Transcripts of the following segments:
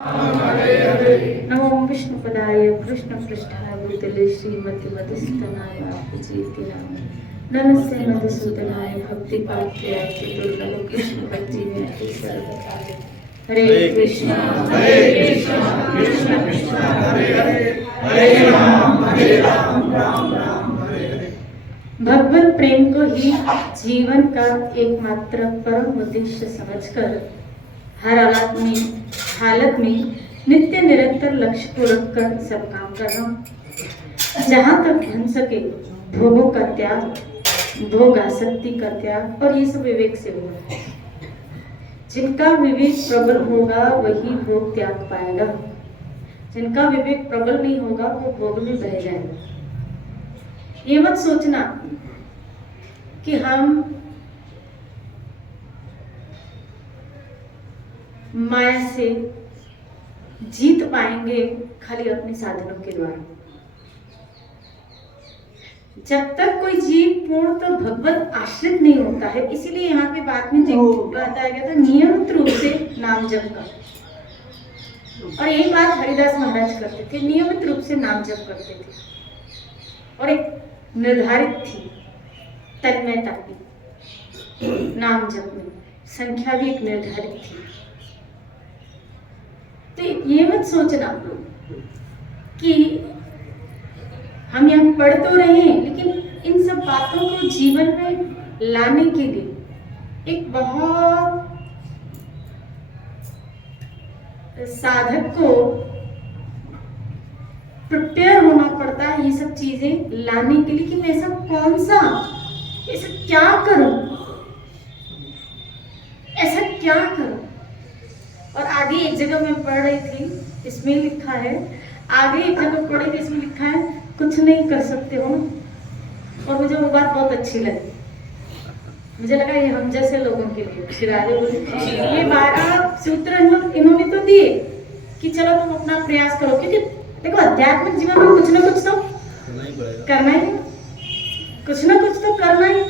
नमो विष्णुपदाय कृष्णपृष्ठाय भूतले श्रीमती मधुसूदनाय आपजीतिनाय नमस्ते मधुसूदनाय भक्तिपात्र्याय चतुर्लभ कृष्ण भक्ति में सर्वकाले हरे कृष्णा कृष्ण कृष्ण हरे हरे हरे राम राम राम हरे हरे। भगवत प्रेम को ही जीवन का एकमात्र परम उद्देश्य समझकर हर हालत में नित्य निरंतर लक्ष्य को रखकर सब काम करना, जहाँ तक बन सके भोगों का त्याग, भोग आसक्ति का त्याग, और ये सब विवेक से होगा। जिनका विवेक प्रबल होगा वही भोग त्याग पाएगा, जिनका विवेक प्रबल नहीं होगा वो भोग में बह जाएगा। ये मत सोचना कि हम माया से जीत पाएंगे खाली अपने साधनों के द्वारा। जब तक कोई जीव पूर्ण तो भगवत आश्रित नहीं होता है, इसीलिए यहाँ पे बात में बताया गया था नियमित रूप से नाम जप का। और यही बात हरिदास महाराज करते थे, नियमित रूप से नाम जप करते थे और एक निर्धारित थी तन्मयता की। नाम जप में संख्या भी एक निर्धारित थी। तो ये मत सोचना कि हम यहाँ पढ़ तो रहे हैं, लेकिन इन सब बातों को जीवन में लाने के लिए एक बहुत साधक को प्रिपेयर होना पड़ता है ये सब चीजें लाने के लिए कि मैं ऐसा कौन सा, ऐसा क्या करूं, ऐसा क्या करूं। और आगे एक जगह मैं पढ़ रही थी, इसमें लिखा है, आगे एक जगह पढ़ रही थी, इसमें लिखा है कुछ नहीं कर सकते हो ना। और मुझे वो बात बहुत अच्छी लगी। मुझे लगा ये हम जैसे लोगों के लिए ये 12 सूत्र इन्होंने तो दिए कि चलो तुम अपना प्रयास करो, क्योंकि देखो आध्यात्मिक जीवन में कुछ ना कुछ तो करना ही, कुछ ना कुछ तो करना ही।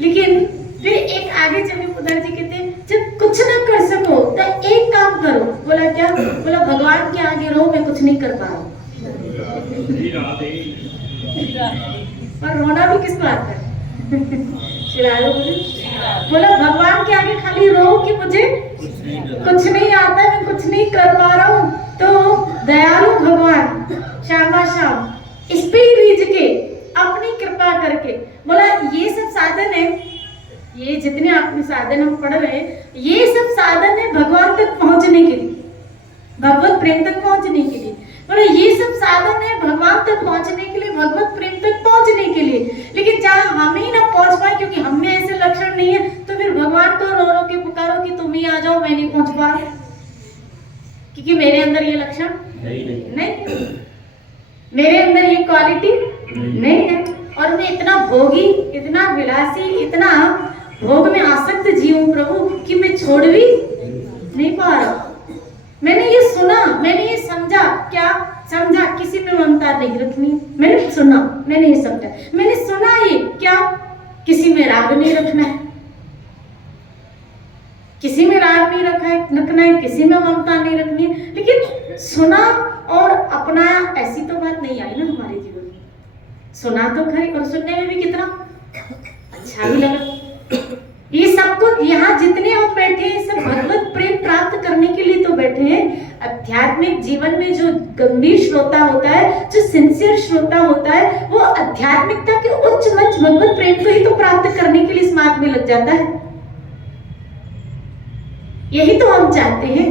लेकिन फिर एक आगे चल के पुदार जी कहते हैं जब कुछ ना कर सको तो एक काम करो। बोला क्या? बोला भगवान के आगे रहो, मैं कुछ नहीं कर पा रहा हूँ। पर रोना भी किस बात है? बोला भगवान के आगे खाली रो कि मुझे कुछ नहीं आता, मैं कुछ नहीं कर पा रहा हूँ। तो दयालु भगवान श्यामा श्याम इस पे ही रीझ के अपनी कृपा करके बोला ये सब साधन है, ये जितने आपने साधन हम पढ़ रहे हैं, ये सब साधन है भगवान तक पहुंचने के लिए, भगवत प्रेम तक पहुंचने के लिए। बोले ये सब साधन है भगवान तक पहुंचने के लिए, भगवत प्रेम तक पहुंचने के लिए। लेकिन जहाँ हम ही ना पहुंच पाए क्योंकि हम में ऐसे लक्षण नहीं है, तो फिर भगवान को रो रो के पुकारो कि तुम ही आ जाओ, मैं नहीं पहुंच पा रहा क्योंकि मेरे अंदर ये लक्षण नहीं, मेरे अंदर ये क्वालिटी नहीं है, और मैं इतना भोगी, इतना विलासी, इतना भोग में आसक्त जीव प्रभु कि मैं छोड़ भी नहीं पा रहा। मैंने ये सुना, मैंने ये समझा, क्या समझा? किसी में ममता नहीं रखनी। मैंने सुना, मैंने ये समझा, मैंने सुना ये क्या? किसी में राग नहीं रखना है, किसी में राग नहीं रखना है, किसी में ममता नहीं रखनी है। लेकिन सुना और अपनाया ऐसी तो बात नहीं आई ना हमारे जीवन में। सुना तो खरी, और सुनने में भी कितना अच्छा भी लगा। ये सब कुछ यहाँ जितने हम बैठे हैं सब भगवत प्रेम प्राप्त करने के लिए तो बैठे हैं। आध्यात्मिक जीवन में जो गंभीर श्रोता होता है, जो सिंसियर श्रोता होता है, वो आध्यात्मिकता के उच्च मंच भगवत प्रेम को ही तो प्राप्त करने के लिए इस मार्ग में लग जाता है। यही तो हम चाहते हैं।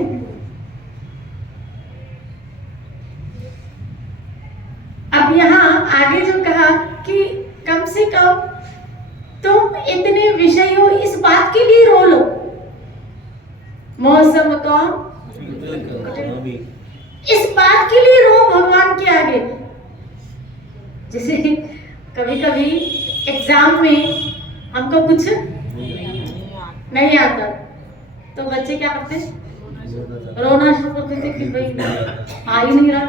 अब यहाँ आगे जो कहा कि कम से कम तुम इतने विषय हो, इस बात के लिए रो लो। मौसम कौन, इस बात के लिए रो भगवान के आगे। जैसे कभी कभी एग्जाम में हमको कुछ नहीं आता तो बच्चे क्या करते, रोना शुरू कर देते कि भाई आ ही नहीं रहा,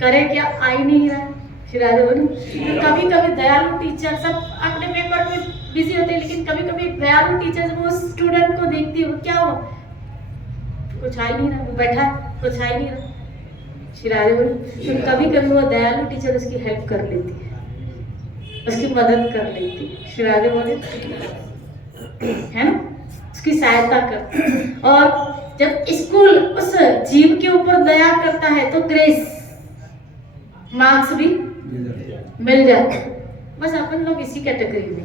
करे क्या, आ ही नहीं रहा। कभी कभी दयालु टीचर सब अपने पेपर में बिजी होते हैं, लेकिन कभी कभी दयालु टीचर वो स्टूडेंट को देखती है, क्या हो कुछ आ ही नहीं रहा, वो बैठा है, कुछ आ ही नहीं रहा। श्री राधे बोले तो कभी कभी वो दयालु टीचर उसकी हेल्प कर लेती है, उसकी मदद कर लेती है। श्री राधे बोले है ना, उसकी सहायता करती। और जब स्कूल उस जीव के ऊपर दया करता है तो ग्रेस मार्क्स भी मिल जाते हैं। बस अपन लोग इसी कैटेगरी में।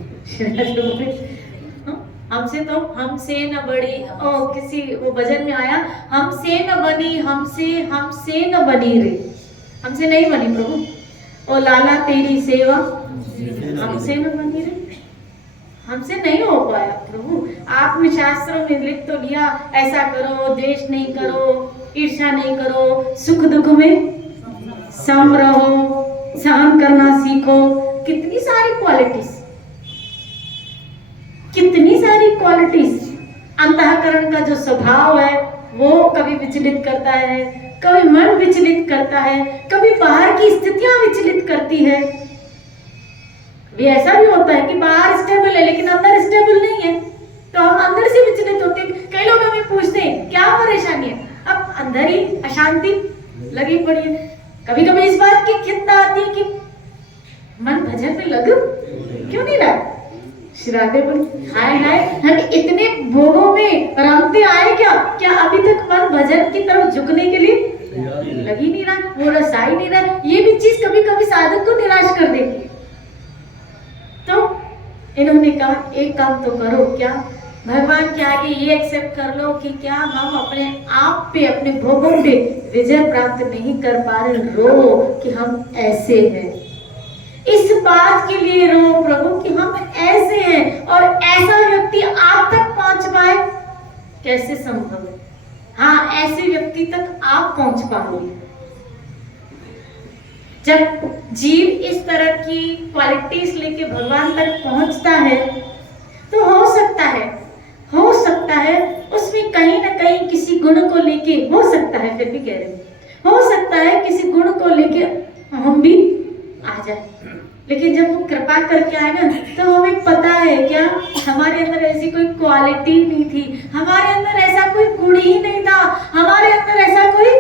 हमसे न बड़ी, किसी वो भजन में आया, हमसे न बनी, हमसे न बनी रे, हमसे नहीं बनी प्रभु। ओ लाला तेरी सेवा हमसे न बनी रे, हमसे नहीं हो पाया प्रभु। आपने शास्त्रों में लिख तो लिया ऐसा करो, द्वेष नहीं करो, ईर्ष्या नहीं करो, सुख दुख में सम रहो, सहन करना सीखो। कितनी सारी क्वालिटीज, कितनी सारी क्वालिटीज। अंतःकरण का जो स्वभाव है वो कभी विचलित करता है, कभी मन विचलित करता है, कभी बाहर की स्थितियां विचलित करती है। भी ऐसा भी होता है कि बाहर स्टेबल है लेकिन अंदर स्टेबल नहीं है, तो हम अंदर से विचलित होते हैं। कई लोग हमें पूछते हैं क्या परेशानी है, अब अंदर ही अशांति लगी पड़ी है। कभी कभी इस बात की चिंता आती है कि मन भजन में लग क्यों नहीं रहा। श्री राधे बोले हाय हाय, हम इतने भोगों में रमते आए क्या, क्या अभी तक मन भजन की तरफ झुकने के लिए लग ही नहीं रहा, वो रस आ ही नहीं रहा। ये भी चीज कभी कभी साधक को निराश कर देती है। तो इन्होंने कहा एक काम तो करो, क्या भगवान के आगे ये एक्सेप्ट कर लो कि क्या हम अपने आप पे, अपने भोगों पे विजय प्राप्त नहीं कर पा रहे, रो कि हम ऐसे हैं। इस बात के लिए रो प्रभु कि हम ऐसे हैं, और ऐसा व्यक्ति आप तक पहुंच पाए कैसे संभव है। हाँ, ऐसे व्यक्ति तक आप पहुंच पाओगे जब जीव इस तरह की क्वालिटीज लेके भगवान तक पहुंचता है। तो हो सकता है उसमें कहीं ना कहीं किसी गुण को लेके, हो सकता है, फिर भी कह रहे हैं, हो सकता है किसी गुण को लेके हम भी आ जाए। लेकिन जब वो कृपा करके आए ना, तो हमें पता है क्या हमारे अंदर ऐसी कोई क्वालिटी नहीं थी, हमारे अंदर ऐसा कोई गुण ही नहीं था, हमारे अंदर ऐसा कोई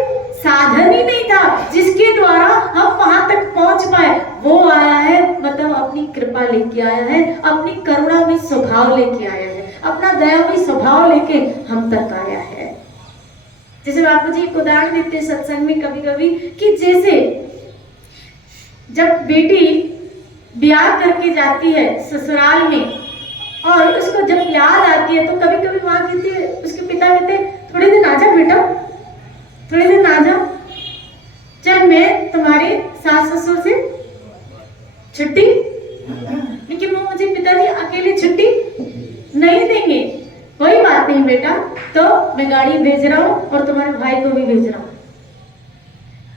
साधन ही नहीं था जिसके द्वारा हम वहां तक पहुंच पाए। वो आया है, मतलब अपनी कृपा लेके आया है, अपनी करुणा में स्वभाव लेके आया है, अपना दयामय स्वभाव लेके हम तक आया है। जैसे बापू जी एक उदाहरण देते सत्संग में कभी कभी कि जैसे जब बेटी ब्याह करके जाती है ससुराल में, और उसको जब याद आती है तो कभी कभी वहां कहती है, उसके पिता कहते थोड़े दिन आ जा बेटा, थोड़े दिन आ जा, चल मैं तुम्हारे सास ससुर से छुट्टी। लेकिन वो मुझे पिताजी अकेले छुट्टी नहीं देंगे। कोई बात नहीं बेटा, तो मैं गाड़ी भेज रहा हूँ और तुम्हारे भाई को भी भेज रहा हूँ,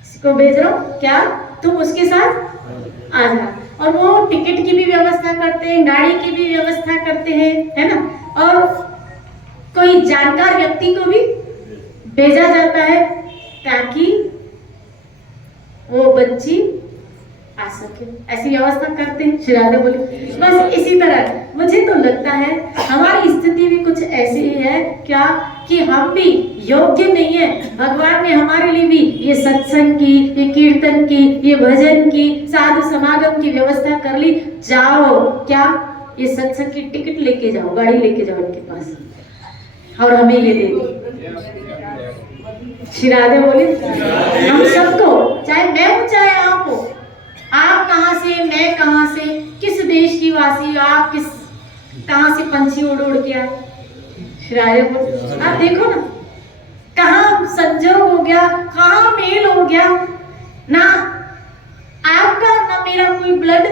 इसको भेज रहा हूँ, क्या तुम उसके साथ आ जा। और वो टिकट की भी व्यवस्था करते हैं, गाड़ी की भी व्यवस्था करते हैं, है ना। और कोई जानकार व्यक्ति को भी भेजा जाता है ताकि वो बच्ची आ सके, ऐसी व्यवस्था करते हैं। श्री राधे बोले बस इसी तरह मुझे तो लगता है हमारी स्थिति भी कुछ ऐसी ही है क्या कि हम भी योग्य नहीं है। भगवान ने हमारे लिए भी ये सत्संग की, ये कीर्तन की, ये भजन की, साधु समागम की व्यवस्था कर ली। जाओ, क्या ये सत्संग की टिकट लेके जाओ, गाड़ी लेके जाओ इनके पास और हमें ये दे दो। श्री राधे बोले हम सबको, चाहे मैं हूं चाहे आप हो, आप कहां से, मैं कहां से, किस देश की वासी, आप किस कहां से पंछी उड़ उड़ के आए। श्री राधे बोले आप देखो ना कहां संजोग हो गया, कहां मेल हो गया, ना आपका ना मेरा कोई ब्लड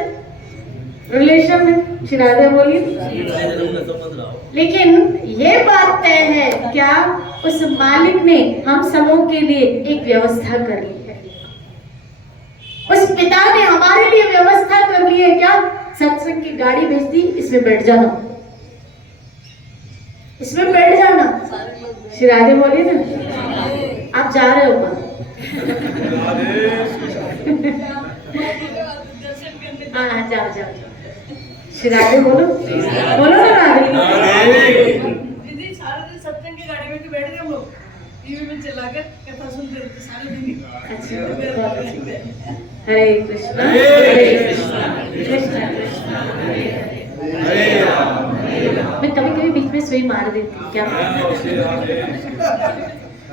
रिलेशन है। श्री राधे बोली लेकिन ये बात तय है क्या उस मालिक ने हम सबों के लिए एक व्यवस्था कर ली है, उस पिता ने हमारे लिए व्यवस्था कर ली है क्या, सत्संग की गाड़ी भेज दी, इसमें बैठ जाना, इसमें बैठ जाना। श्री राधे बोली ना आप जा रहे हो हाँ जाओ जाओ। श्री राधे बोलो, बोलो ना राधे। दीदी सारा दिन सत्संग की गाड़ी में बैठ गए हम लोग। टीवी में चलाकर कथा सुनते रहते सारे दिन। अच्छा, बहुत अच्छी। हरे कृष्णा हरे कृष्णा कृष्णा कृष्णा हरे हरे राम। मैं कभी कभी बीच में सुई मार देती हूँ, क्या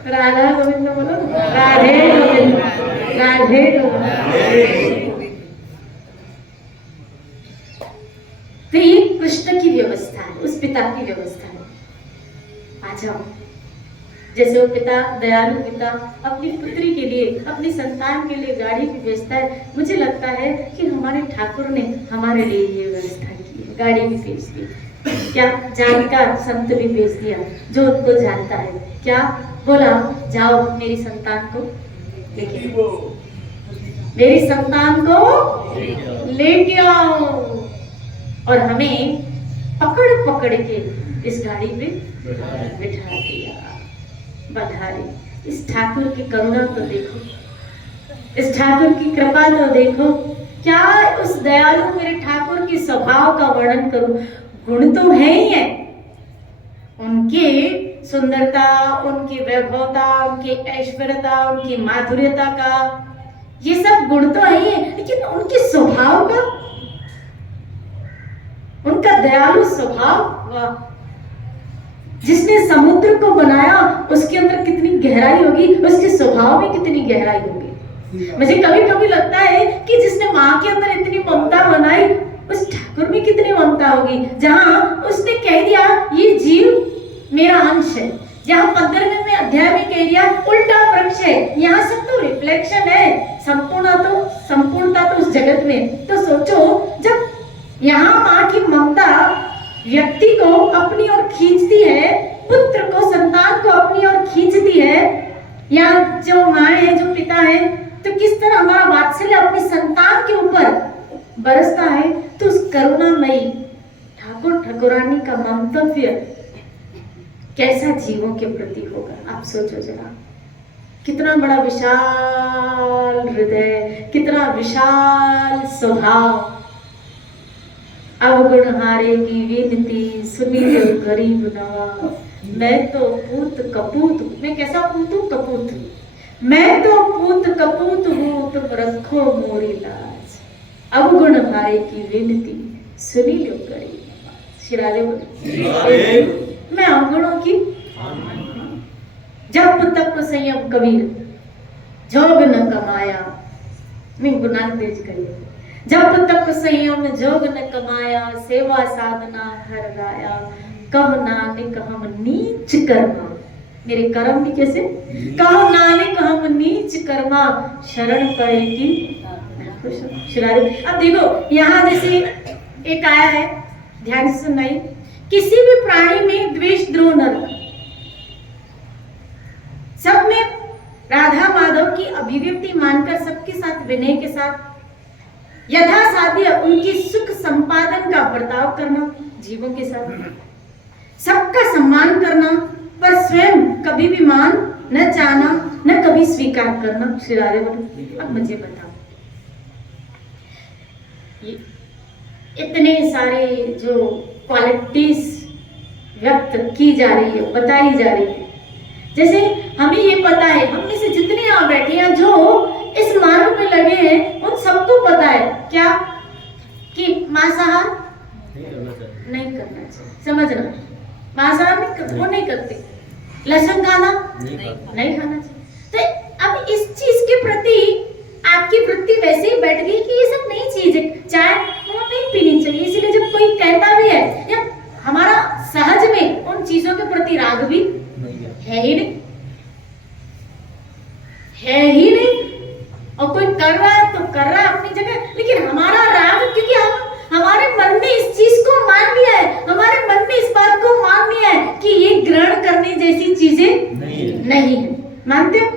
राधा गोविंद बोलो, राधे गोविंद राधे गोविंद। तो ये कृष्ण की व्यवस्था है, उस पिता की व्यवस्था है। आ जाओ, जैसे वो पिता, दयालु पिता अपनी पुत्री के लिए, अपनी संतान के लिए गाड़ी भी भेजता है, मुझे लगता है कि हमारे ठाकुर ने हमारे लिए ये व्यवस्था की है, गाड़ी भी भेज दी। क्या जानकार संत भी भेज दिया जो उनको जानता है, क्या बोला, जाओ मेरी संतान को लेके आओ, मेरी संतान को लेके आओ। और हमें पकड़ पकड़ के इस गाड़ी पे बिठा दिया, बधाई। इस ठाकुर की करुणा तो देखो, इस ठाकुर की कृपा तो देखो। क्या उस दयालु मेरे ठाकुर के स्वभाव का वर्णन करूं, गुण तो है ही है, उनकी सुंदरता, उनकी वैभवता, उनकी ऐश्वर्यता, उनकी माधुर्यता का, ये सब गुण तो है ही है, लेकिन उनके स्वभाव का, उनका दयालु स्वभाव, वाह। जिसने समुद्र को बनाया उसके अंदर कितनी गहराई होगी, उसके स्वभाव में कितनी गहराई होगी। मुझे कभी कभी लगता है कि जिसने माँ के अंदर इतनी ममता बनाई, उस ठाकुर में कितनी ममता होगी, जहाँ उसने कह दिया ये जीव मेरा अंश है, जहाँ 15वें अध्याय में कह दिया उल्टा वृक्ष है, यहाँ सब तो रिफ्लेक्शन है, संपूर्णता तो उस जगत में। तो सोचो, जब यहाँ माँ की ममता व्यक्ति को अपनी ओर खींचती है, पुत्र को, संतान को अपनी ओर खींचती है, या जो माँ है, जो पिता है, तो किस तरह हमारा वात्सल्य अपनी संतान के ऊपर बरसता है। तो उस करुणामयी ठाकुर ठाकुरानी का मंतव्य कैसा जीवों के प्रति होगा, आप सोचो जरा। कितना बड़ा विशाल हृदय, कितना विशाल स्वभाव। अवगुण हारे की विनती सुनी लो गरीब नवाज, मैं तो पूत कपूत, मैं कैसा पूत हूँ, कपूत, मैं तो पूत कपूत हूँ, तुम रखो मोरी लाज। अवगुण हारे की विनती सुनी लो गरीब नवाज। शिराले बोले, मैं अवगुणों की जब तक संयम कबीर जोग न कमाया, नहीं गुरु नानक देव जी कहिए, जब तक संयम जोग न कमाया, सेवा साधना हर राया, कह नानक हम नीच कर्मा, मेरे कर्म भी कैसे, कह नानक हम नीच कर्मा, शरण पड़े की शिरारे। अब देखो यहाँ जैसे एक आया है, ध्यान से सुनाइए, किसी भी प्राणी में द्वेष द्रोह न रख, सब में राधा माधव की अभिव्यक्ति मानकर सबके साथ विनय के साथ यथासाध्य उनकी सुख संपादन का बर्ताव करना, जीवों के साथ सबका सम्मान करना, पर स्वयं कभी भी मान न चाहना, न कभी स्वीकार करना। श्री राधे बोले, अब मुझे बताओ, ये इतने सारे जो क्वालिटीज व्यक्त की जा रही है, बताई जा रही है, जैसे हमें ये पता है, हम में से जितने यहाँ बैठे हैं जो इस मार्ग में लगे हैं, उन सबको पता है क्या, कि मांसाहार नहीं करना चाहिए, समझना, मांसाहार वो नहीं करते, लहसुन खाना नहीं खाना चाहिए। तो अब इस चीज के प्रति आपकी वृत्ति वैसे ही बैठ गई कि ये सब नई चीज है, चाय वो नहीं पीनी चाहिए। इसीलिए जब कोई कहता भी है, या हमारा सहज में उन चीजों के प्रति राग भी है ही नहीं, है ही नहीं। और कोई कर रहा है तो कर रहा है अपनी जगह, लेकिन हमारा राग, क्योंकि हमारे मन ने इस चीज को मान लिया है, हमारे मन ने इस बात को मान लिया है कि ये ग्रहण करने जैसी चीजें नहीं है। मानते हो?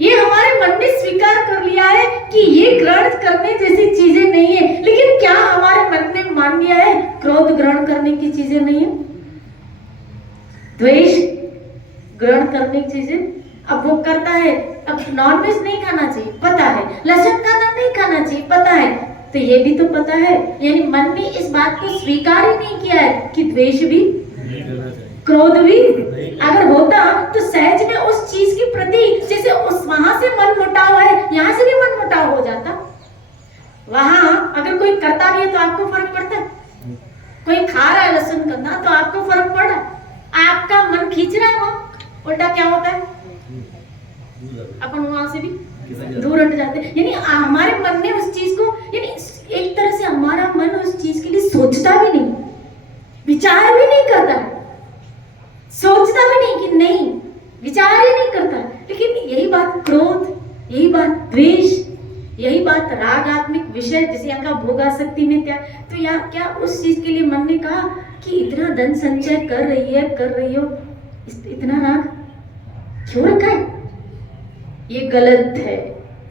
ये हमारे मन ने स्वीकार कर लिया है कि ये ग्रहण करने जैसी चीजें नहीं है, लेकिन क्या हमारे मन ने मान लिया है क्रोध ग्रहण करने की चीजें नहीं है, द्वेष ग्रहण करने की चीजें? अब वो करता है, अब नॉनवेज नहीं खाना चाहिए पता है, लहसुन खाना नहीं खाना चाहिए पता है, तो ये भी तो पता है, यानी मन ने इस बात को स्वीकार ही नहीं किया है कि द्वेष भी क्रोध भी अगर होता तो सहज में उस चीज के प्रति, जैसे उस वहां से मन मुटाव है, यहाँ से भी मन मुटाव हो जाता। वहां अगर कोई करता भी है तो आपको फर्क पड़ता है, कोई खा रहा है लहसुन करना तो आपको फर्क पड़ रहा है, आपका मन खींच रहा है, वहां उल्टा क्या होता है, अपन वहां से भी दूर हट जाते हैं। यानी हमारे मन ने उस चीज को, यानी एक तरह से हमारा मन उस चीज के लिए सोचता भी नहीं, विचार भी नहीं करता है, सोचता भी नहीं कि नहीं, विचार ही नहीं करता। लेकिन यही बात क्रोध, यही बात द्वेष, यही बात रागात्मक विषय, जैसे यहाँ का भोगासक्ति में त्याग, तो यहाँ क्या उस चीज के लिए मन ने कहा कि इतना धन संचय कर रही हो, इतना राग क्यों रखा है, ये गलत है।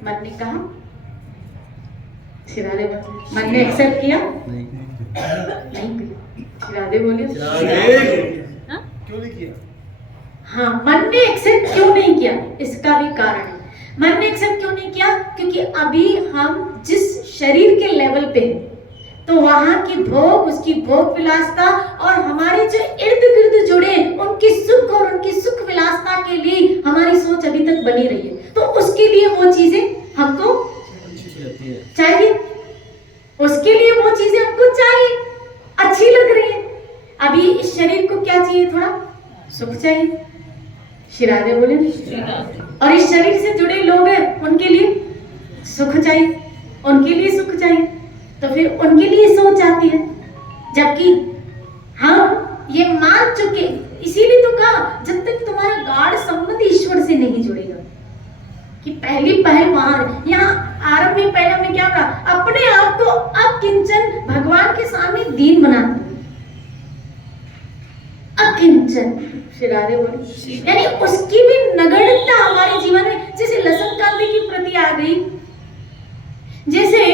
मन ने कहा, मन ने एक्सेप्ट किया नहीं, शिरादे बोले क्यों नहीं किया? हाँ, मन ने एक्सेप्ट क्यों नहीं किया, इसका भी कारण है। मन ने एक्सेप्ट क्यों नहीं किया, क्योंकि अभी हम जिस शरीर के लेवल पे हैं, तो वहां की भोग, उसकी भोग विलासता और हमारे जो इर्द गिर्द जुड़े उनकी सुख और उनकी सुख विलासता के लिए हमारी सोच अभी तक बनी रही है। तो उसके लिए वो चीजें हमको चाहिए, उसके लिए वो चीजें हमको चाहिए, अच्छी लग रही है। अभी इस शरीर को क्या चाहिए, थोड़ा सुख चाहिए, शिरादे बोले, और इस शरीर से जुड़े लोग हैं उनके लिए सुख चाहिए, उनके लिए सुख चाहिए, तो फिर उनके लिए सोच आती है। जबकि हम ये मान चुके, इसीलिए तो कहा जब तक तुम्हारा गाढ़ संबंध ईश्वर से नहीं जुड़ेगा, कि पहली पहल वहां, यहाँ आरंभ में पहले हमने क्या कहा, अपने आप को अब किंचन भगवान के सामने दीन बनाते, अकिंचन, शिरारे बोले, यानी उसकी भी नगण्यता हमारे जीवन में, जैसे लहसुन कांदे की प्रति आ गई, जैसे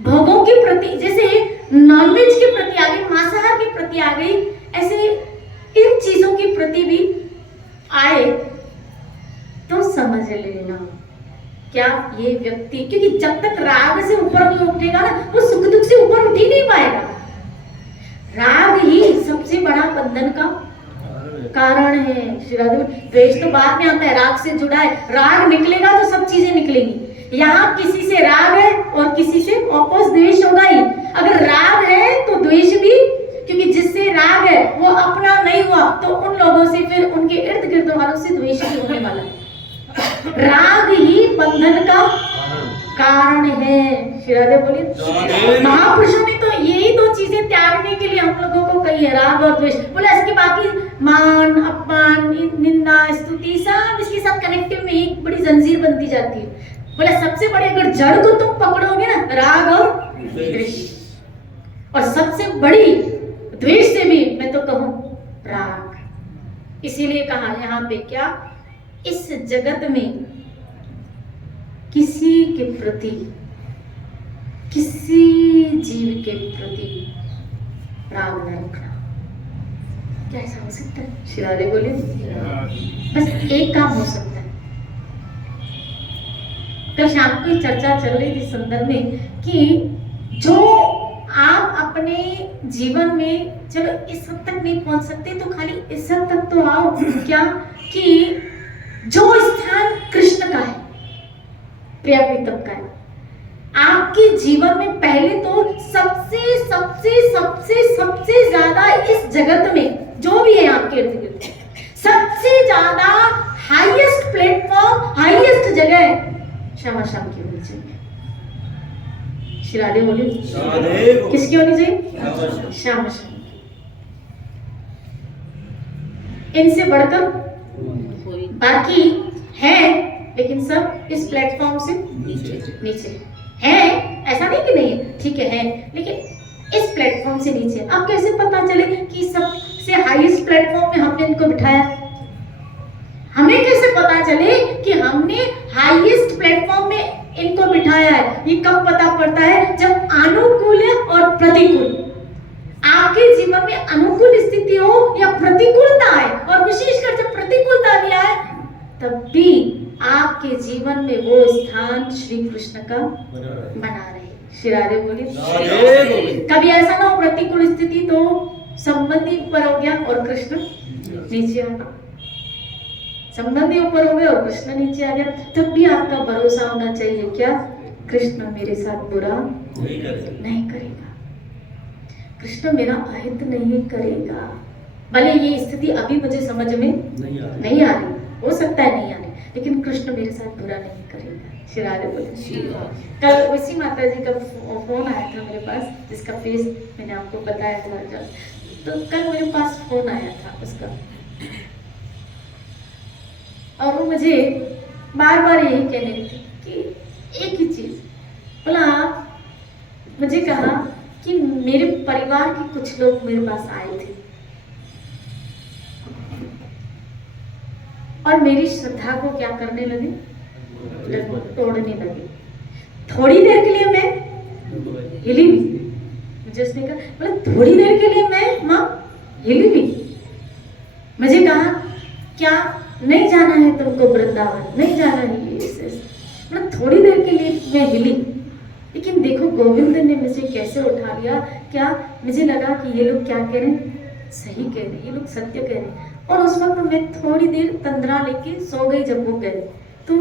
भोगों के प्रति, जैसे नॉनवेज के प्रति आ गई, मांसाहार के प्रति आ गई, ऐसे इन चीजों के प्रति भी आए तो समझ लेना क्या ये व्यक्ति, क्योंकि जब तक राग से ऊपर नहीं उठेगा ना, वो सुख दुख से ऊपर उठ ही नहीं पाएगा। राग ही सबसे बड़ा बंधन का कारण है। द्वेष तो बाद में आता है, राग से जुड़ा है, राग निकलेगा तो सब चीजें निकलेंगी। यहाँ किसी से राग है और किसी से वापस द्वेष होगा ही। अगर राग है तो द्वेष भी, क्योंकि जिससे राग है वो अपना नहीं हुआ, तो उन लोगों से, फिर उनके इर्द गिर्द वालों से द्वेष भी होने वाला है। राग ही बंधन का कारण है। शिरादे बोलिए, महापुरुषों ने तो यही दो चीजें त्यागने के लिए हम लोगों को कही है, राग और द्वेष। बोले इसके बाकी मान, अपमान, निंदा, स्तुति, सब इसके साथ कनेक्टिव में एक बड़ी जंजीर बनती जाती है। बोले सबसे बड़ी अगर जड़ को तुम पकड़ोगे ना, राग और द्वेष, और सबसे बड़ी द्वेष से भी मैं तो कहूं राग। इसीलिए कहा यहाँ पे क्या, इस जगत में किसी के प्रति, किसी जीव के प्रति राग न रखना। क्या ऐसा हो सकता है? शिरादे बोले, बस एक काम हो सकता है। कल शाम को चर्चा चल रही थी संदर्भ में कि जो आप अपने जीवन में, चलो इस हद तक नहीं पहुंच सकते तो खाली इस हद तक तो आओ, क्या कि जो स्थान कृष्ण का है, प्रिया प्रीतम का है, आपके जीवन में पहले तो सबसे सबसे सबसे सबसे ज्यादा इस जगत में जो भी है आपके इर्द गिर्द, सबसे ज्यादा हाईएस्ट प्लेटफॉर्म, हाईएस्ट जगह है श्यामा श्याम की होनी चाहिए। शिरादे बोले, किसकी होनी चाहिए? श्यामा श्याम। इनसे बढ़कर बाकी है, लेकिन सब इस प्लेटफॉर्म से नीचे है। ऐसा नहीं कि नहीं है, ठीक है, लेकिन इस प्लेटफॉर्म से नीचे। अब कैसे पता चले कि सबसे हाईएस्ट प्लेटफॉर्म में हमने इनको बिठाया? हमें कैसे पता चले कि हमने हाईएस्ट प्लेटफॉर्म में इनको बिठाया है? ये कब पता पड़ता है? जब अनुकूल और प्रतिकूल आपके जीवन में अनुकूल स्थिति हो या प्रतिकूलता आए, और विशेषकर जब प्रतिकूलता भी आए, तब भी आपके जीवन में वो स्थान श्री कृष्ण का बना रहे। शिरादे बोले, कभी ऐसा ना हो प्रतिकूल स्थिति तो संबंधी ऊपर हो गया और कृष्ण नीचे आ गया, संबंधी ऊपर हो गया और कृष्ण नीचे आ गया। तब भी आपका भरोसा होना चाहिए क्या, कृष्ण मेरे साथ बुरा नहीं करेगा, कृष्ण मेरा अहित नहीं करेगा। भले ये स्थिति अभी मुझे समझ में नहीं आ रही, हो सकता है नहीं आ रही, लेकिन कृष्ण मेरे साथ बुरा नहीं करेगा। श्री राधे बोले। कल उसी माता जी का फोन आया था मेरे पास, जिसका फेस मैंने आपको बताया था जब, तो कल मेरे पास फोन आया था उसका, और वो मुझे बार बार यही कह रही थी कि एक ही चीज, बोला मुझे कहा कि मेरे परिवार के कुछ लोग मेरे पास आए थे और मेरी श्रद्धा को क्या करने लगे, तोड़ने लगे। थोड़ी देर के लिए मैं हिली भी, मुझे उसने कहा, बोला थोड़ी देर के लिए मैं माँ हिली भी। मुझे कहा क्या नहीं जाना है तुमको वृंदावन, नहीं जाना है ये मतलब थोड़ी देर के लिए मैं हिली, लेकिन देखो गोविंद ने मुझे कैसे उठा लिया। क्या मुझे लगा कि ये लोग क्या कह रहे हैं, सही कह रहे हैं, ये लोग सत्य कह रहे हैं। और उस वक्त मैं थोड़ी देर तंद्रा लेके सो गई। जब वो गए तो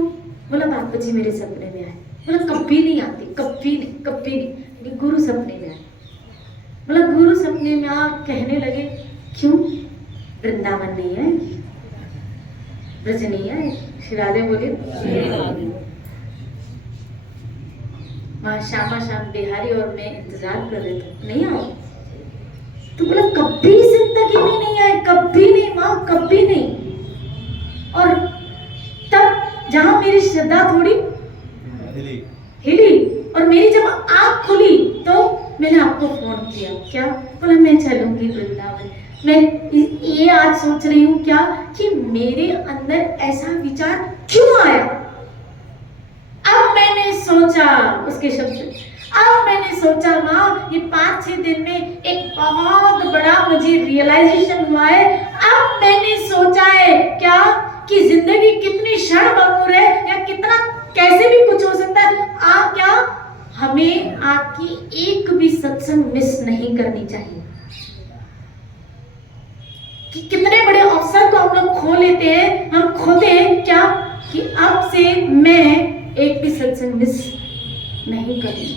बोला बापू जी मेरे सपने में आए। बोला कभी नहीं आती, कभी नहीं, कभी नहीं, गुरु सपने में आए। बोला गुरु सपने में आ कहने लगे क्यों वृंदावन नहीं है, ब्रज नहीं है। श्री राधे बोले वहां श्यामा श्याम बिहारी और मैं इंतजार कर रहे थे, नहीं आए। तो बोला कभी जिंदगी में नहीं आए, कभी नहीं माँ, कभी नहीं। और तब जहां मेरी श्रद्धा थोड़ी हिली और मेरी जब आंख खुली तो मैंने आपको फोन किया। क्या बोला मैं चलूंगी वृंदावन। मैं ये आज सोच रही हूँ क्या कि मेरे अंदर ऐसा विचार क्यों आया। अब मैंने सोचा, उसके शब्द, अब मैंने सोचा माँ ये 5-6 दिन में एक बहुत बड़ा मुझे रियलाइजेशन हुआ है। अब मैंने सोचा है क्या कि जिंदगी कितनी क्षणभंगुर है, या कितना कैसे भी कुछ हो सकता है। क्या हमें आपकी एक भी सत्संग मिस नहीं करनी चाहिए। कि कितने बड़े अवसर को हम लोग खो लेते हैं, हम खोते हैं क्या कि अब से मैं एक भी सत्संग मिस नहीं करूंगी।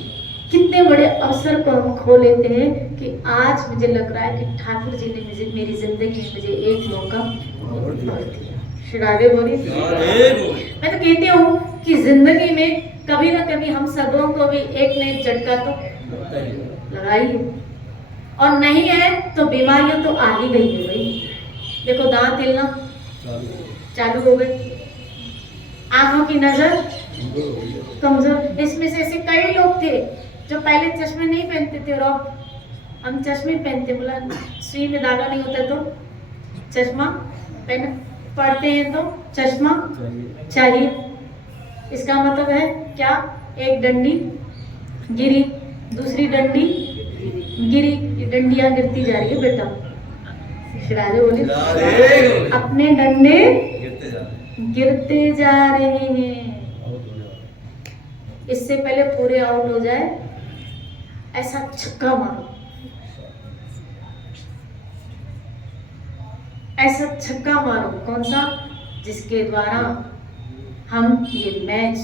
कितने बड़े अवसर को हम खो लेते हैं कि आज मुझे लग रहा है कि ठाकुर जी ने मुझे मेरी जिंदगी में मुझे एक मौका और दिया। श्री राधे बोली। मैं तो कहती हूँ कि जिंदगी में कभी ना कभी हम सबों को भी एक न एक झटका तो लगाइए, और नहीं है तो बीमारियां तो आ ही गई है भाई। देखो दांत हिलना चालू हो गए, आंखों की नजर कमजोर। इसमें से ऐसे कई लोग थे जो पहले चश्मे नहीं पहनते थे और अब हम चश्मे पहनते। बोला सुई में धागा नहीं होता तो चश्मा पहन, पढ़ते हैं तो चश्मा चाहिए। इसका मतलब है क्या, एक डंडी गिरी, दूसरी डंडी गिरी, ये डंडियां गिरती जा रही है बेटा। राधे बोले अपने डंडे गिरते जा रहे हैं। इससे पहले पूरे आउट हो जाए ऐसा छक्का मारो, ऐसा छक्का मारो। कौन सा, जिसके द्वारा हम ये मैच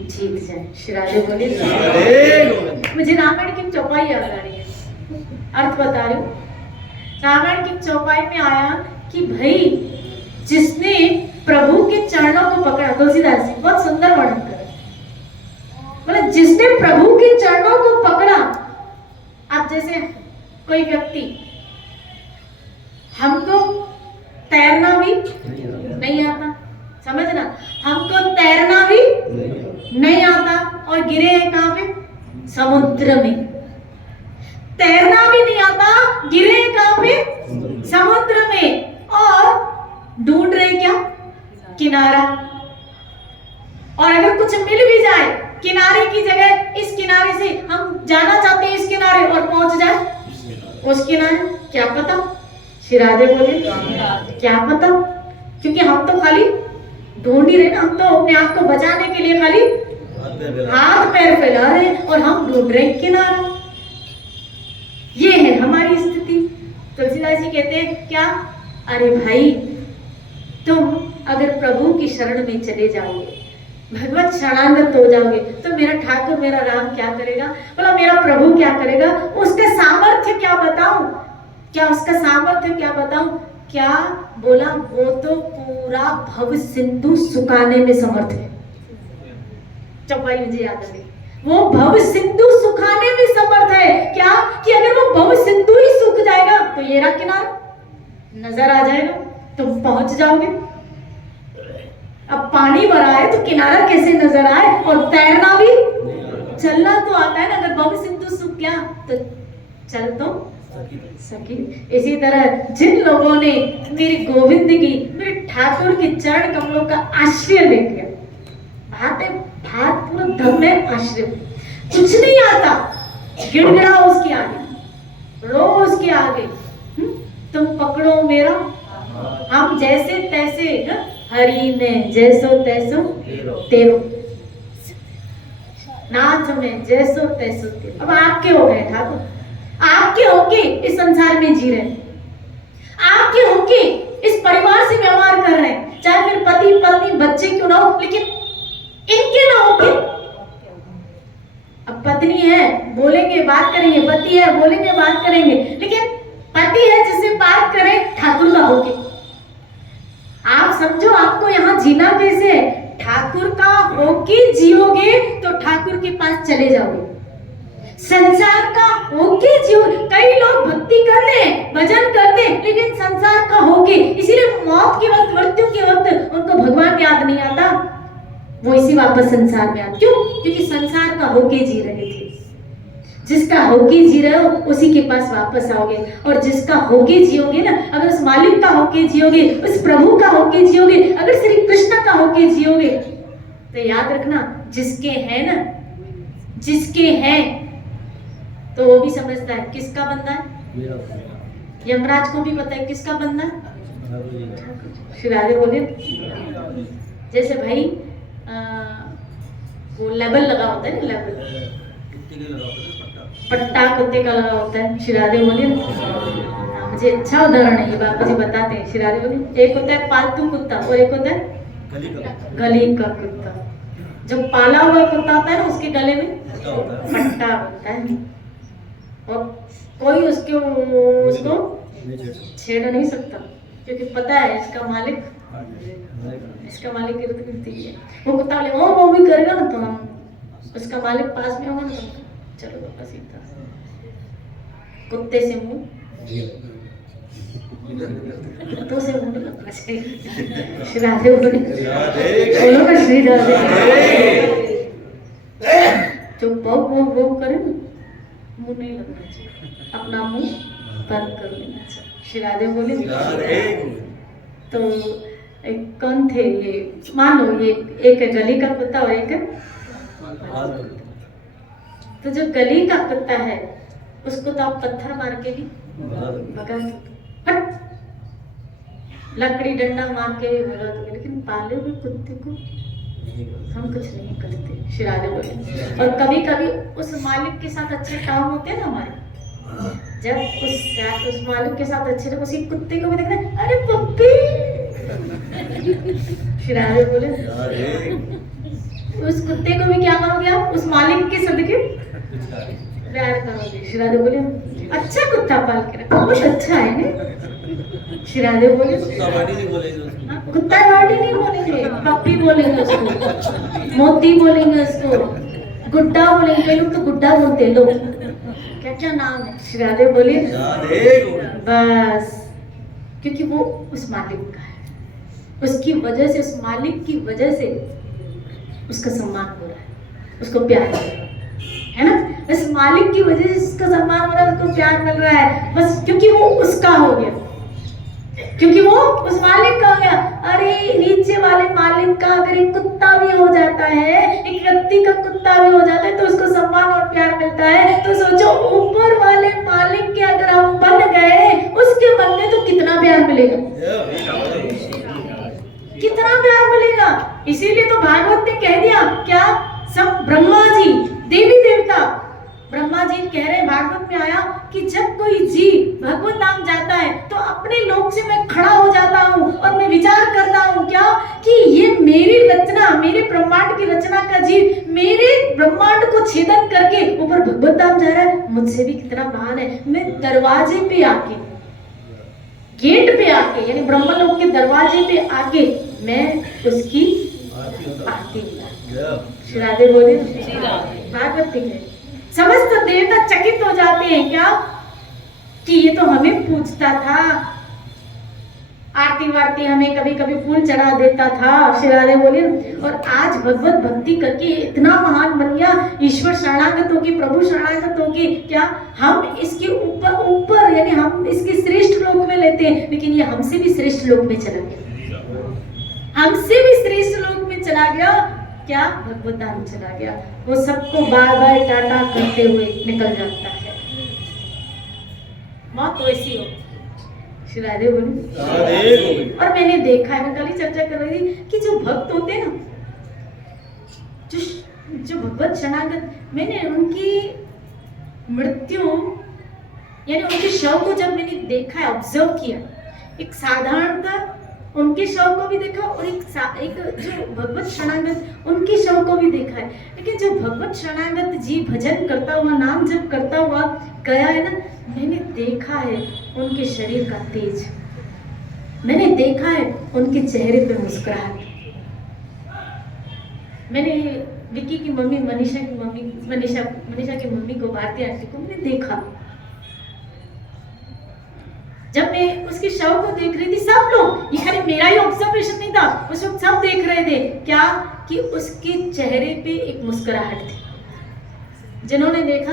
जीत जाए। श्री बोले मुझे रामायण की चौपाई याद आ रही है, अर्थ बता रही हूँ। रामायण की चौपाई में आया कि भाई जिसने प्रभु के चरणों को पकड़ा, तुलसीदास जी बहुत सुंदर वर्णन कर, मतलब जिसने प्रभु के चरणों को पकड़ा। अब जैसे कोई व्यक्ति, हमको तैरना भी नहीं आता, समझना, हमको तैरना भी नहीं आता और गिरे हैं कहां पे, समुद्र में। तैरना भी नहीं आता, गिरे हैं कहां पे, समुद्र में, और ढूंढ रहे क्या, किनारा। और अगर कुछ मिल भी जाए किनारे की जगह, इस किनारे से हम जाना चाहते हैं इस किनारे और पहुंच जाए उस किनारे, क्या पता। श्री राधे बोले क्या पता, क्योंकि हम तो खाली ढूंढ ही रहे ना, हम तो अपने आप को बचाने के लिए खाली हाथ पैर फैला रहे हैं और हम ढूंढ रहे किनारा। तुलसीदास जी कहते हैं क्या, अरे भाई तुम अगर प्रभु की शरण में चले जाओगे, भगवत शरणागत हो जाओगे, तो मेरा ठाकुर मेरा राम क्या करेगा, बोला मेरा प्रभु क्या करेगा, उसका सामर्थ्य क्या बताऊं, क्या उसका सामर्थ्य क्या बताऊं, क्या बोला, वो तो पूरा भव सिंधु सुखाने में समर्थ है। चौपाई मुझे याद है, वो भव सिंधु सुखाने में समर्थ है। क्या कि अगर वो भव सिंधु ही सूख जाएगा तो ये रहा किनारा नजर आ जाएगा, तुम पहुंच जाओगे। अब पानी भरा है तो किनारा कैसे नजर आए, और तैरना भी चलना तो आता है ना, अगर भव सिंधु सूख गया तो चल तो सकी। इसी तरह जिन लोगों ने मेरे गोविंद की, मेरे ठाकुर के चरण कमलों का आश्रय ले लिया, बात है बात पूरा धम में आश्रय, कुछ नहीं आता, गिड़गिड़ा उसके आगे, रो उसके आगे, तुम पकड़ो मेरा, हम जैसे तैसे, हरि में जैसो तैसो तेरो, नाथ में जैसो तैसो तेरो। अब आपके हो गए ठाकुर, आपके होके इस संसार में जी रहे, आपके होके इस परिवार से व्यवहार कर रहे हैं, चाहे फिर पति पत्नी बच्चे क्यों ना हो, लेकिन इनके ना होके। अब पत्नी है बोलेंगे बात करेंगे, पति है बोलेंगे बात करेंगे, लेकिन पति है जिससे बात करें ठाकुर का होके। आप समझो आपको यहाँ जीना कैसे है, ठाकुर का होके जियोगे तो ठाकुर के पास चले जाओगे, संसार का होके जियो। कई लोग भक्ति करते हैं, भजन करते हैं, लेकिन संसार का होके, इसीलिए मौत के वक्त, मृत्यु के वक्त उनको भगवान याद नहीं आता, वो इसी वापस संसार में आते। क्यों? क्योंकि संसार का होके जी रहे थे। जिसका होके जी रहे हो उसी के पास वापस आओगे, और जिसका होके जियोगे ना, अगर उस मालिक का होके जियोगे, उस प्रभु का होके जियोगे, अगर श्री कृष्ण का होके जियोगे, तो याद रखना जिसके है ना, जिसके हैं, तो वो भी समझता है किसका बंदा है, यमराज को भी पता है किसका बंदा है। श्री राधे बोले जैसे भाई वो लेबल लगा होता है ना, लेबल पट्टा कुत्ते का लगा होता है। श्री राधे बोले मुझे अच्छा उदाहरण है ये, बाबा जी बताते हैं। श्री राधे बोले एक होता है पालतू कुत्ता और एक होता है गली का कुत्ता। जो पाला हुआ कुत्ता होता है ना, उसके गले में पट्टा होता है, और कोई उसको छेड़ नहीं सकता, क्योंकि पता है इसका मालिक इर्द गिर्द ही है। वो कुत्ता बोले वो भी करेगा ना, तो हम उसका मालिक पास में होगा ना, तो चलो बाबा सीधा कुत्ते से मुंह, कुत्तों से मुंह लगना चाहिए। श्री राधे बोलो ना, श्री राधे। जो वो करे ना, मुंह नहीं लगना चाहिए, अपना मुंह बंद कर लेना चाहिए। श्री राधे बोले तो एक कौन थे ये, मान लो ये एक गली का कुत्ता और एक, तो जो गली का कुत्ता है उसको तो आप पत्थर मार के भी भगा सकते, लकड़ी डंडा मार के भी भगा दोगे, लेकिन पाले हुए कुत्ते को हम कुछ नहीं करते। श्री राधे बोले। और कभी कभी उस मालिक के साथ अच्छे काम होते हैं ना हमारे, जब उस मालिक के साथ अच्छे लोग उसी कुत्ते को भी देखना, अरे पप्पी। श्री राधे बोले उस कुत्ते को भी क्या करोगे आप, उस मालिक के सदके प्यार करोगे। श्री राधे बोले अच्छा कुत्ता पाल के रखो, बहुत अच्छा है ना। श्री राधे बोले कुत्ता वाटी नहीं बोलेंगे, पप्पी बोलेंगे उसको, मोती बोलेंगे उसको, गुड्डा बोलेंगे, कई लोग तो गुड्डा बोलते हैं, लोग क्या क्या नाम है। श्री राधे बोले बस, क्योंकि वो उस मालिक का है, उसकी वजह से, उस मालिक की वजह से उसका सम्मान हो रहा है, उसको प्यार मिल रहा है ना, इस मालिक की वजह से उसका सम्मान हो रहा है, उसको प्यार मिल रहा है, बस क्योंकि वो उसका हो गया, क्योंकि वो उस मालिक का हो गया। अरे नीचे वाले मालिक का अगर एक कुत्ता भी हो जाता है, एक व्यक्ति का कुत्ता भी हो जाता है, तो उसको सम्मान और प्यार मिलता है, तो सोचो ऊपर वाले मालिक के अगर हम बन गए, उसके बनने तो कितना प्यार मिलेगा, कितना प्यार मिलेगा। इसीलिए तो भागवत ने कह दिया क्या, सब ब्रह्मा जी, देवी देवता, ब्रह्मा जी कह रहे हैं, भागवत में आया कि जब कोई जीव भगवत नाम जाता है तो अपने लोक से मैं खड़ा हो जाता हूँ और मैं विचार करता हूँ क्या कि ये मेरी रचना, मेरे ब्रह्मांड की रचना का जीव मेरे ब्रह्मांड को छेदन करके ऊपर भगवत धाम जा रहा है, मुझसे भी कितना महान है। मैं दरवाजे पे आके, गेट पे आके, यानी ब्रह्मलोक के दरवाजे पे आके मैं उसकी आरती श्री राधे बोले, भागवत दिखे। समस्त देवता चकित हो जाते हैं क्या कि ये तो हमें पूछता था, आरती वारती हमें कभी कभी फूल चढ़ा देता था, श्री राधे बोले, और आज भगवत भक्ति करके इतना महान बन गया, ईश्वर शरणागत होगी, प्रभु शरणागत होगी क्या, हम इसके ऊपर यानी हम इसके श्रेष्ठ लोक में लेते हैं, लेकिन ये हमसे भी श्रेष्ठ लोक में चला गया, हमसे भी श्रेष्ठ लोक में चला गया क्या, भगवत धाम चला गया। वो सबको बार बार टाटा करते हुए निकल जाता है। मौत वैसी हो, श्री राधे बोली। और मैंने देखा है, मैं कल ही चर्चा कर रही थी कि जो भक्त होते हैं ना, जो भगवत शरणागत, मैंने उनकी मृत्यु यानी उनके शव को जब मैंने देखा है, ऑब्जर्व किया, एक साधारणता उनके शव को भी देखा और एक जो भगवत शरणागत उनके शव को भी देखा है, लेकिन जो भगवत शरणागत जी भजन करता हुआ, नाम जप करता हुआ गया है ना, मैंने देखा है उनके शरीर का तेज, मैंने देखा है उनके चेहरे पे मुस्कुराहट। मैंने विक्की की मम्मी, मनीषा की मम्मी को, भारती आंटी को मैंने देखा, जब मैं उसके शव को देख रही थी, सब लोग, ये खाली मेरा ही ऑब्जर्वेशन नहीं था, उस वक्त सब देख रहे थे क्या कि उसके चेहरे पे एक मुस्कुराहट थी। जिन्होंने देखा,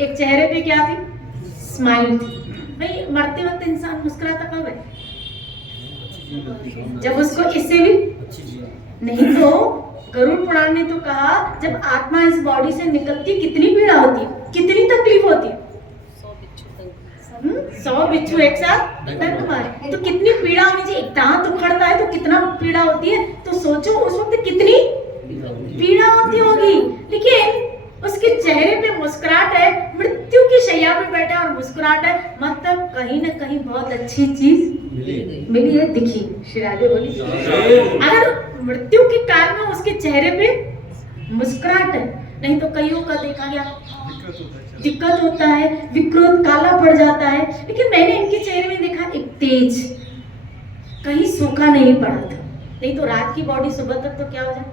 एक चेहरे पे क्या थी, स्माइल थी। भाई मरते वक्त इंसान मुस्कुराता कब है, जब उसको इससे भी नहीं, तो गरुड़ पुराण ने तो कहा जब आत्मा इस बॉडी से निकलती कितनी पीड़ा होती है, कितनी तकलीफ होती है, 100 बिच्छू एक साथ डंक मारे तो कितनी पीड़ा होनी चाहिए, एक दांत उखड़ता है तो कितना पीड़ा होती है, तो सोचो उस वक्त कितनी पीड़ा होती होगी, लेकिन उसके चेहरे पे मुस्कुराहट है, मृत्यु की शैया पे बैठा और मुस्कुराहट है, मतलब कहीं ना कहीं बहुत अच्छी चीज मिली है, दिखी। श्री राधे बोली, अगर मृत्यु के काल में उसके चेहरे पे मुस्कुराहट है, नहीं तो कईयों का देखा गया दिक्कत होता है, विकृत काला पड़ जाता है, लेकिन मैंने इनके चेहरे में देखा एक तेज, कहीं सूखा नहीं पड़ा था, नहीं तो रात की बॉडी सुबह तक तो क्या हो जाए,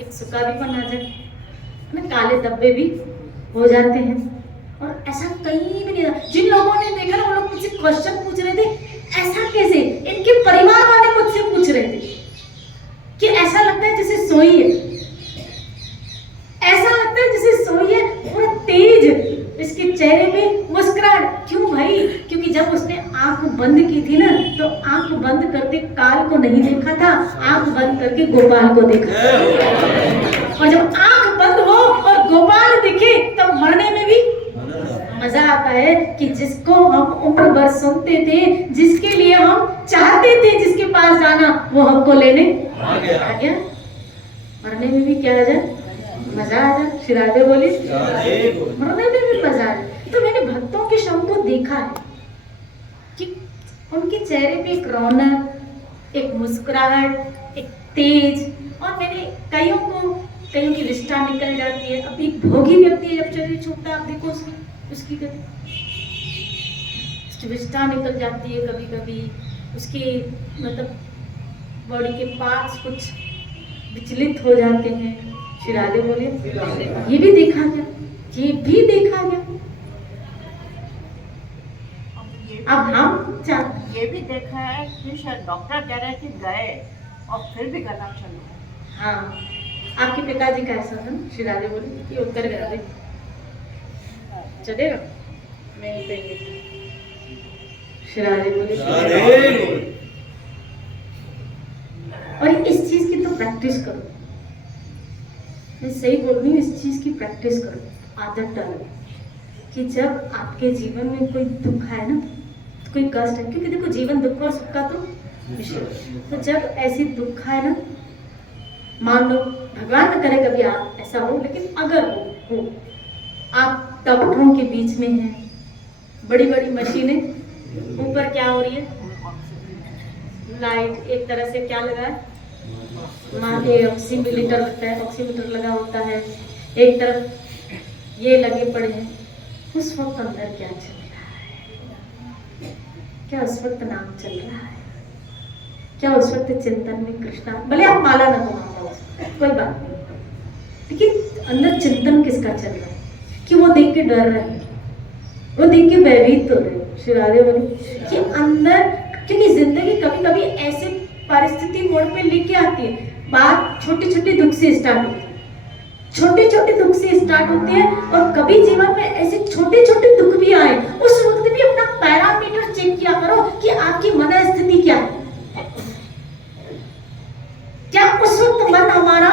एक सूखा भी बन आ जाए ना, काले धब्बे भी हो जाते हैं, और ऐसा कहीं भी नहीं था। जिन लोगों ने देखा ना, वो लोग मुझसे क्वेश्चन पूछ रहे थे, ऐसा कैसे, इनके परिवार वाले मुझसे पूछ रहे थे कि ऐसा लगता है जैसे सोई है, ऐसा लगता है जैसे सोई है, पूरा तेज, इसके चेहरे पे मुस्कुराहट। क्यों भाई, क्योंकि जब उसने आंख बंद की थी ना, तो आंख बंद करते काल को नहीं देखा था, आंख बंद करके गोपाल को देखा, और जब आंख बंद हो और गोपाल दिखे तब मरने में भी मजा आता है कि जिसको हम उम्र भर सुनते थे, जिसके लिए हम चाहते थे जिसके पास जाना, वो हमको लेने आ गया, मरने में भी क्या आ जाए, मजा आ जाए। श्री राधे बोली, मरने में भी मजा आ जाए। तो मैंने भक्तों के शव को देखा है कि उनके चेहरे पे एक रौनक, एक मुस्कुराहट, एक तेज, और मैंने कईयों की रिश्ता निकल जाती है। अब एक भोगी व्यक्ति है, जब शरीर छूटता है, आप देखो उसकी विष्ठा निकल जाती है, कभी कभी उसके मतलब बॉडी के पार्ट्स कुछ विचलित हो जाते हैं। श्री राधे बोले, ये भी देखा गया, ये भी देखा गया। अब हम ये भी देखा है कि शायद डॉक्टर कह रहे थे गए और फिर भी गला चल रहा। हाँ, आपके पिताजी का ऐसा था। श्री राधे बोले कि उत्तर करा दे, चलेगा, मैं यहीं पे। श्री राधे बोले, और इस चीज की तो प्रैक्टिस करो, मैं सही बोल रही हूँ, इस चीज की प्रैक्टिस करो, आदत डालो कि जब आपके जीवन में कोई दुख है ना, तो कोई कष्ट है, क्योंकि देखो जीवन दुख और सुख का तो विषय, तो जब ऐसी दुख है ना, मान लो भगवान न करे कभी आप ऐसा हो, लेकिन अगर हो आप डॉक्टरों के बीच में हैं, बड़ी बड़ी मशीनें, ऊपर क्या हो रही है, लाइट, एक तरह से क्या लगा है, ये ऑक्सीमीटर होता है, ऑक्सीमीटर लगा होता है, एक तरफ ये लगे पड़े हैं, उस वक्त अंदर क्या चल रहा है? क्या उस वक्त नाम चल रहा है? क्या उस वक्त चिंतन में कृष्णा, भले आप माला ना घुमाओ कोई बात नहीं, लेकिन अंदर चिंतन किसका चल रहा है? कि वो देख के डर रहे हैं, वो देख के भयभीत हो रहे हैं। श्री राधे बोली कि अंदर, क्योंकि जिंदगी कभी कभी ऐसे परिस्थिति मोड़ पे लेके आती है, बात छोटे छोटे दुख से स्टार्ट होती है, छोटे छोटे दुख से स्टार्ट होती है, और कभी जीवन में ऐसे छोटे छोटे दुख भी आए, उस वक्त भी अपना पैरामीटर चेक किया करो कि आपकी मनस्थिति क्या है। क्या उस वक्त मन हमारा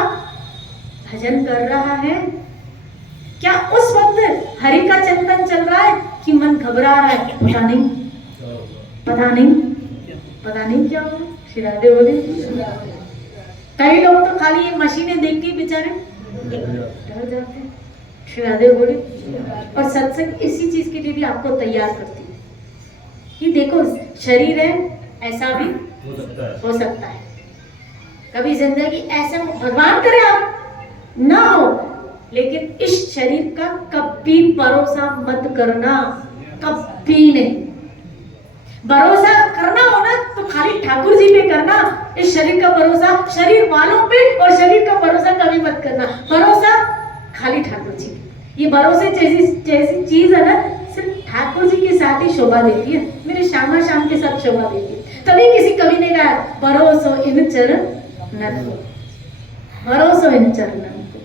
भजन कर रहा है? क्या उस वक्त हरि का चिंतन चल रहा है कि मन घबरा रहा है? पता नहीं, पता नहीं, पता नहीं क्या हो। श्री राधे बोले कई लोग तो खाली ये मशीनें देख के बेचारे डर जाते हैं। श्री राधे बोले और सत्संग इसी चीज के लिए भी आपको तैयार करती है कि देखो शरीर है, ऐसा भी हो सकता है, कभी जिंदगी ऐसे भगवान करे आप ना हो, लेकिन इस शरीर का कभी भरोसा मत करना, कभी नहीं। भरोसा करना हो ना तो खाली ठाकुर जी पे करना, इस शरीर का भरोसा शरीर वालों पे और शरीर का भरोसा कभी मत करना। भरोसा खाली ठाकुर जी पे। ये भरोसे जैसी चीज है ना, सिर्फ ठाकुर जी के साथ ही शोभा देती है, मेरे श्यामा श्याम के साथ शोभा देती है। तभी किसी कवि ने कहा भरोसो इन चरण नन को, भरोसो इन चरणन को।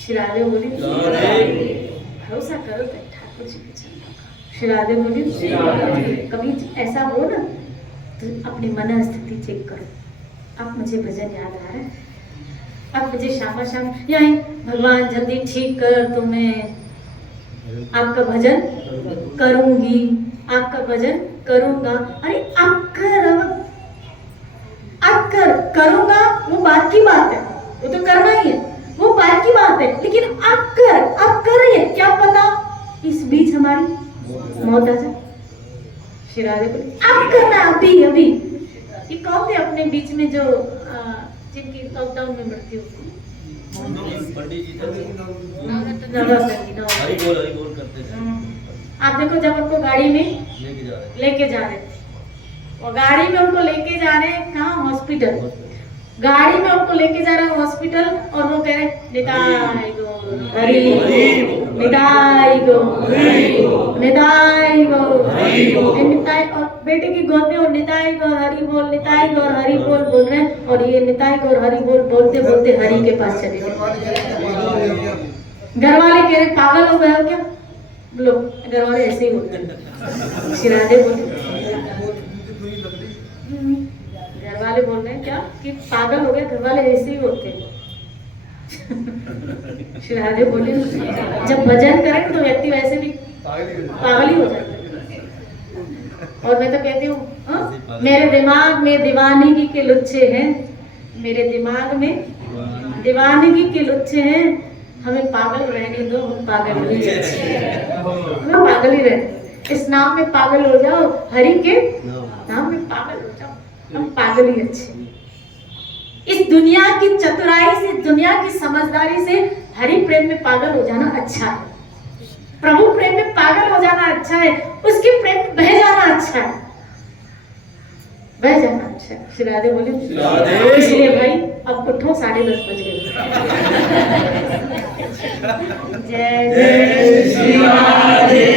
श्री राधे बोली भरोसा करो तो ठाकुर जी के चरणों का। श्री राधे बोली कभी ऐसा हो ना तो अपनी मन स्थिति चेक करो, अब मुझे भजन याद आ रहा है, अब मुझे श्यामा श्याम यहाँ भगवान जल्दी ठीक कर तो मैं आपका भजन करूंगी, आपका भजन करूंगा। अरे अक्कर करूंगा वो बात की बात है, वो तो करना ही है, वो बात की बात है, लेकिन अब कर रही है, क्या पता इस बीच हमारी मौत आ जाए। श्री राधे बोले अब करना, अभी अभी। ये कौन थे अपने बीच में जो जिनकी लॉकडाउन में मृत्यु हुई? पंडित जी हरि बोल करते थे। आप देखो जब उनको गाड़ी में लेके जा रहे थे, और गाड़ी में उनको लेके जा रहे हैं कहाँ? हॉस्पिटल। गाड़ी में उनको लेके जा रहे हैं हॉस्पिटल, और वो कह रहे निताई गो हरि, निताई गो निताई गो निताई, और बेटे की गोद में और निताई गो हरि बोल, निताई गो हरि बोल बोल रहे हैं, और ये निताई गो हरि बोल बोलते बोलते हरि के पास चले गए। घर वाले कह रहे पागल हो गए हो क्या? बोलो घर वाले ऐसे ही होते हैं। श्री राधे बोले घर वाले बोल रहे हैं क्या कि पागल हो गए, घर वाले ऐसे ही होते हैं। श्री राधे बोले जब भजन करें तो व्यक्ति वैसे भी पागल ही हो जाता है। और मैं तो कहती हूँ मेरे दिमाग में दीवानगी के लुच्चे हैं, मेरे दिमाग में दीवानगी के लुच्चे हैं, हमें पागल रहने दो, हम पागल ही हमें पागल ही रहने। इस नाम में पागल हो जाओ, हरि के नाम में पागल हो जाओ, हम पागल ही अच्छे। इस दुनिया की चतुराई से, दुनिया की समझदारी से हरि प्रेम में पागल हो जाना अच्छा है, प्रभु प्रेम में पागल हो जाना अच्छा है, उसके प्रेम में बह जाना अच्छा है, बह जाना अच्छा है। श्री राधे बोले इसलिए भाई अब उठो, 10:30 बज गए। जय जय श्री राधे।